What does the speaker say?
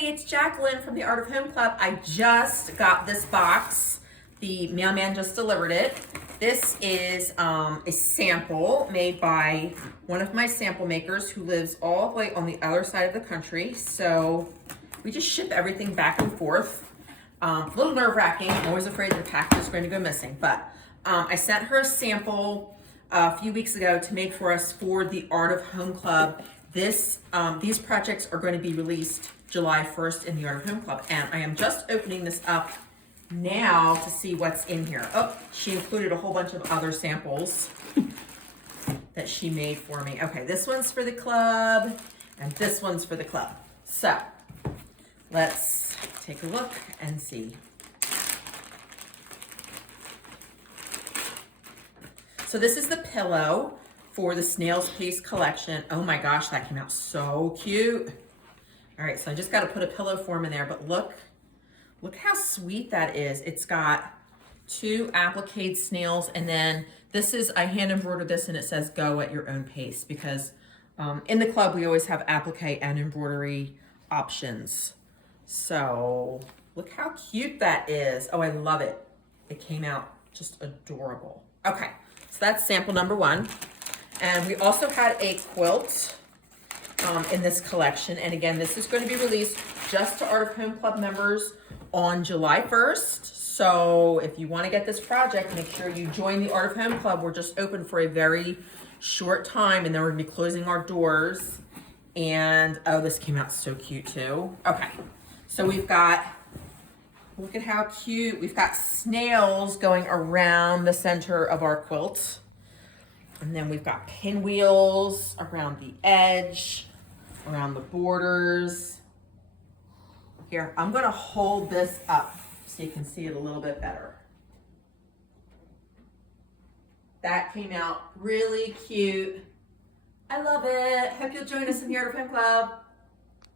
Hey, it's Jacqueline from the Art of Home Club. I just got this box. The mailman just delivered it. This is a sample made by one of my sample makers who lives all the way on the other side of the country. So we just ship everything back and forth. A little nerve-wracking. I'm always afraid the package is going to go missing. But I sent her a sample a few weeks ago to make for us for the Art of Home Club. These projects are going to be released July 1st in the Art of Home Club. And I am just opening this up now to see what's in here. Oh, she included a whole bunch of other samples that she made for me. Okay, this one's for the club and this one's for the club. So let's take a look and see. So this is the pillow for the Snail's Pace collection. Oh my gosh, that came out so cute. All right, so I just got to put a pillow form in there, but look how sweet that is. It's got 2 applique snails, and then this is, I hand embroidered this and it says go at your own pace, because in the club we always have applique and embroidery options. So look how cute that is. Oh, I love it. It came out just adorable. Okay, so that's sample number 1. And we also had a quilt in this collection. And again, this is going to be released just to Art of Home Club members on July 1st. So if you want to get this project, make sure you join the Art of Home Club. We're just open for a very short time, and then we're going to be closing our doors. And oh, this came out so cute too. Okay, so we've got, look at how cute. We've got snails going around the center of our quilt. And then we've got pinwheels around the edge, around the borders. Here, I'm gonna hold this up so you can see it a little bit better. That came out really cute. I love it. Hope you'll join us in the Art of Home Club.